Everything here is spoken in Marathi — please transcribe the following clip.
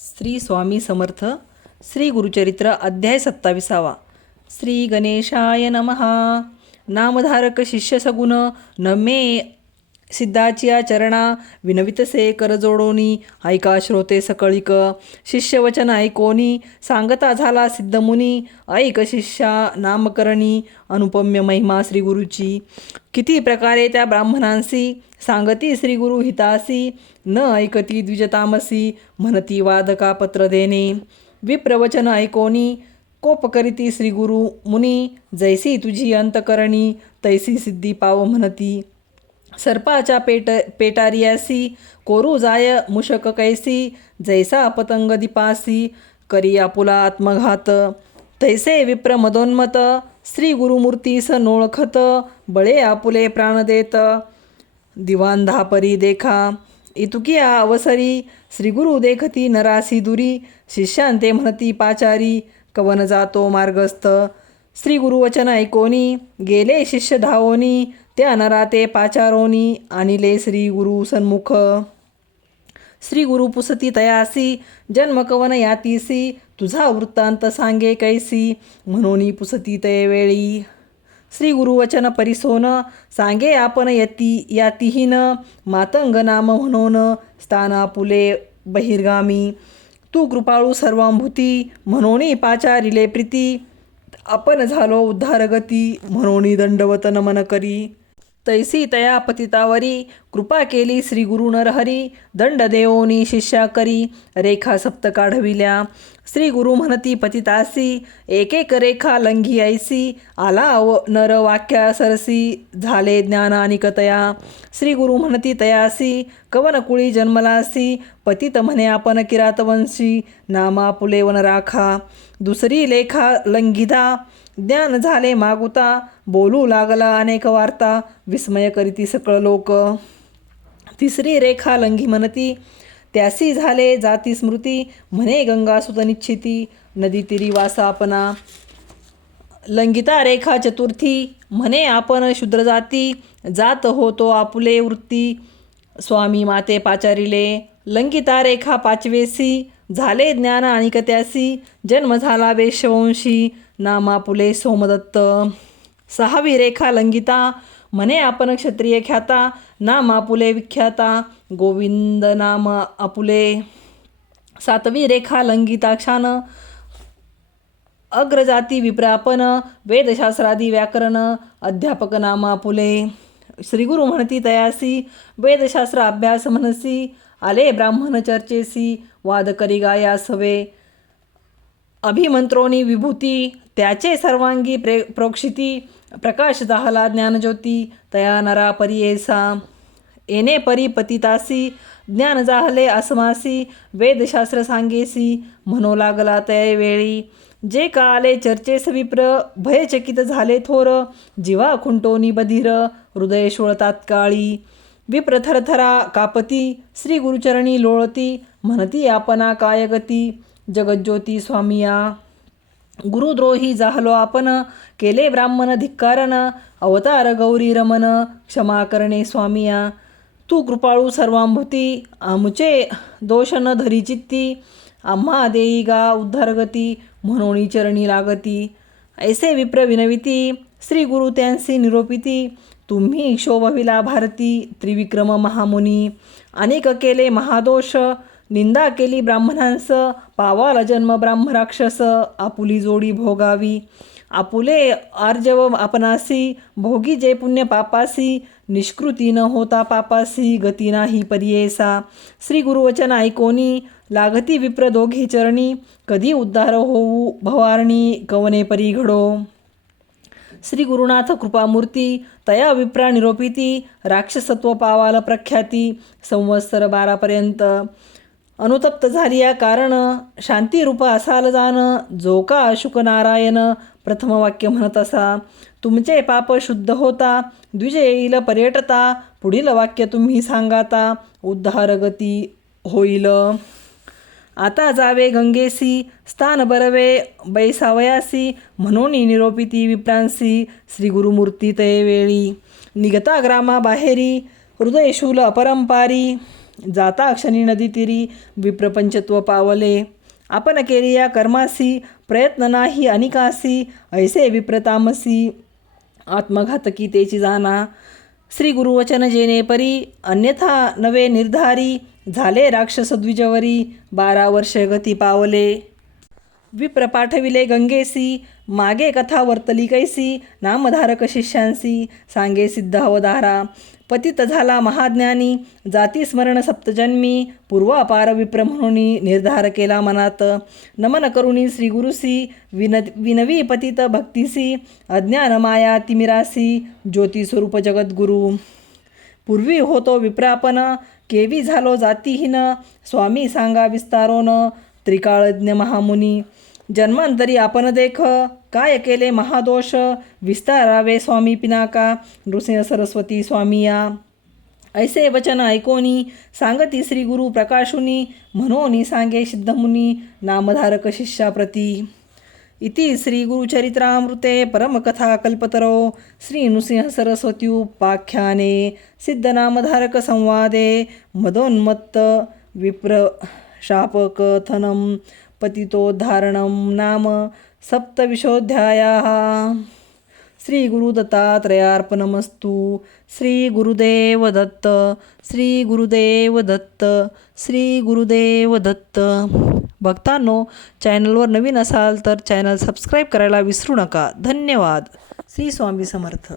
श्री स्वामी समर्थ श्री गुरुचरित्र अध्याय सत्ताविसावा. श्री गणेशाय नमहा नामधारक शिष्य सगुण नमे सिद्धाचिया चरणा विनवितसे करजोडोनी ऐका श्रोते सकळिक. शिष्यवचन ऐकोनी सांगता झाला सिद्धमुनी ऐक शिष्या नामकरणी अनुपम्य महिमा श्री गुरुची. किती प्रकारे त्या ब्राह्मणांसी सांगती श्री गुरु हितासी न ऐकती द्विजतामसी म्हणती वादका पत्र देणे. विप्रवचन ऐकोनी कोप करीती श्री गुरु मुनी जैसी तुझी अंतकरणी तैसी सिद्धी पाव म्हणती. सर्पाच्या पेट पेटारियासी कोरू जाय मुशक कैसी जैसा पतंग दिपासी करी आपुला आत्मघात. तैसे विप्र मदोन्मत श्री गुरुमूर्तीस नोळखत बळे आपुले प्राण देत. दिवान धापरी देखा इतुकिया अवसरी श्रीगुरु देखती नरासी दुरी शिष्यांते म्हणती पाचारी कवन जातो मार्गस्थ. श्री गुरुवचन ऐकोनी गेले शिष्य धावोनी त्या नराते पाचारोनी आणिले श्री गुरु सन्मुख. श्री गुरु पुसती तयासी जन्म कवन यातीसी तुझा वृत्तांत सांगे कैसी म्हणून पुसती तये वेळी. श्री गुरुवचन परिसोन सांगे आपण यती यातीहीन मातंग नाम म्हणून स्थानापुले बहिर्गामी. तू कृपाळू सर्वांभूती म्हणून पाचारिले प्रीती. आपण झालो उद्धारगती म्हणून दंडवत नमन करी. तैसी तया पतितावरी कृपा केली श्री गुरु नरहरी. दंड देवोनी शिष्या करी रेखा सप्त काढविल्या. श्री गुरु म्हणती पतितासी एकेक रेखा लंघी ऐसी आला अव नर वाक्या सरसी झाले ज्ञानानिकतया. श्री गुरु म्हणती तयासी कवन कुळी जन्मलासी पतित म्हणे आपण किरातवंशी नामा पुले वन राखा. दुसरी लेखा लंघिदा ज्ञान झाले मागुता बोलू लागला अनेक वार्ता विस्मय करीती सकळ लोक. तिसरी रेखा लंघी म्हणती त्यासी झाले जाती स्मृती. म्हणे गंगा निश्चिती नदी तिरी वासापना. लंगिता रेखा चतुर्थी म्हणे आपण शूद्र जाती. जात होतो आपुले वृत्ती. स्वामी माते पाचारिले लंगिता रेखा पाचवेसी. झाले ज्ञान आणि कत्यासी. जन्म झाला वेशवंशी. नामापुले सोमदत्त. सहावी रेखा लंगिता. म्हणे आपण क्षत्रिय ख्याता नाम आपुले विख्याता गोविंद नाम आपुले सातवी रेखा लंगिताक्षान अग्रजाती विप्रापन वेदशास्त्रादी व्याकरण अध्यापक नाम आपुले श्रीगुरु म्हणती तयासी वेदशास्त्र अभ्यास म्हणसी आले ब्राह्मण चर्चेसी वाद करी गायासवे अभिमंत्रोनी विभूती त्याचे सर्वांगी प्रे प्रोक्षिती प्रकाश दाहला ज्ञानज्योती तया नरा परियेसा येणे परी पतितासी ज्ञान जाहले असमासी वेदशास्त्र सांगेसी म्हणू लागला तय वेळी। जे का आले चर्चेस विप्र भयचकित झाले थोर जीवा खुंटोनी बधीर हृदय शोळ तात्काळी। विप्र थरथरा कापती श्री गुरुचरणी लोळती म्हणती आपणा कायगती जगज्योती स्वामिया। गुरुद्रोही जाहलो आपण केले ब्राह्मण धिक्कारण अवतार गौरी रमन क्षमा करणे स्वामिया. तू कृपाळू सर्वांभूती आमचे दोष न धरी चित्ती आम्हा देई गा उद्धारगती म्हणून चरणी लागती. ऐसे विप्र विनविती श्री गुरु त्यांसी निरोपिती तुम्ही शोभविला भारती त्रिविक्रम महामुनी. अनेक केले महादोष निंदा केली ब्राह्मणांस पावाला जन्म ब्राह्मराक्षस आपुली जोडी भोगावी. आपुले आर्जव आपणासी भोगी जे पुण्य पापासी निष्कृती न होता पापासी गती नाही परियेसा. श्री गुरुवचन ऐकोनी लागती विप्र दोघी चरणी कधी उद्धार होऊ भवारणी कवने परी घडो. श्री गुरुनाथ कृपामूर्ती तया विप्रा निरोपिती राक्षसत्व पावाला प्रख्याती संवत्सर बारापर्यंत. अनुतप्त झाली या कारण शांतिरूप असाल जाण जो का शुक नारायण प्रथम वाक्य म्हणत असा तुमचे पाप शुद्ध होता द्विज येईल पर्यटता पुढील वाक्य तुम्ही सांगाता उद्धार गती होईल. आता जावे गंगेसी स्थान बरवे बैसावयासी म्हणून निरोपिती विप्रांसी श्री गुरुमूर्ती तयवेळी निगता ग्रामा बाहेरी हृदयशूल अपरंपारी. जाता क्षणी नदी तिरी विप्रपंचत्व पावले. आपण केली या कर्मासी प्रयत्न नाही अनिकासी ऐसे विप्रतामसी. आत्मघातकी तेची जाना श्री गुरुवचन जेने परी अन्यथा नवे निर्धारी झाले राक्षस द्विजवरी बारा वर्ष गती पावले. विप्र पाठविले गंगेसी मागे कथा वर्तली कैसी नामधारक शिष्यांसी सांगे सिद्ध अवधारा पतित झाला महाज्ञानी जाती स्मरण सप्तजन्मी पूर्व अपार विप्र म्हणून निर्धार केला मनात. नमन करुणी श्री गुरुसी विन विनवी पतित भक्तीसी अज्ञान माया तिमिरासी ज्योतिस्वरूप जगद्गुरु. पूर्वी होतो विप्रापन केवी झालो जातीहीन स्वामी सांगा विस्तारोन त्रिकाळज्ञ महामुनी. जन्मांतरी आपण देख काय केले महादोष? विस्तारावे स्वामी पिनाका नृसिंह सरस्वती स्वामीया. ऐसे वचन ऐकोनी सांगती श्री गुरु प्रकाशुनी म्हणोनी सांगे सिद्धमुनी नामधारक शिष्याप्रती. इति श्री गुरुचरित्रामृते परमकथा कल्पतरो श्री मदोन्मत्त विप्रशापकथनं पतितोद्धारणं नाम सप्तविशोऽध्यायाः। श्रीगुरुदत्तात्रयार्पणमस्तु। श्रीगुरुदेव दत्त श्रीगुरुदेव दत्त श्रीगुरुदेव दत्त भक्तांनो चॅनलवर नवीन असाल तर चॅनल सबस्क्राईब करायला विसरू नका. धन्यवाद. श्री स्वामी समर्थ.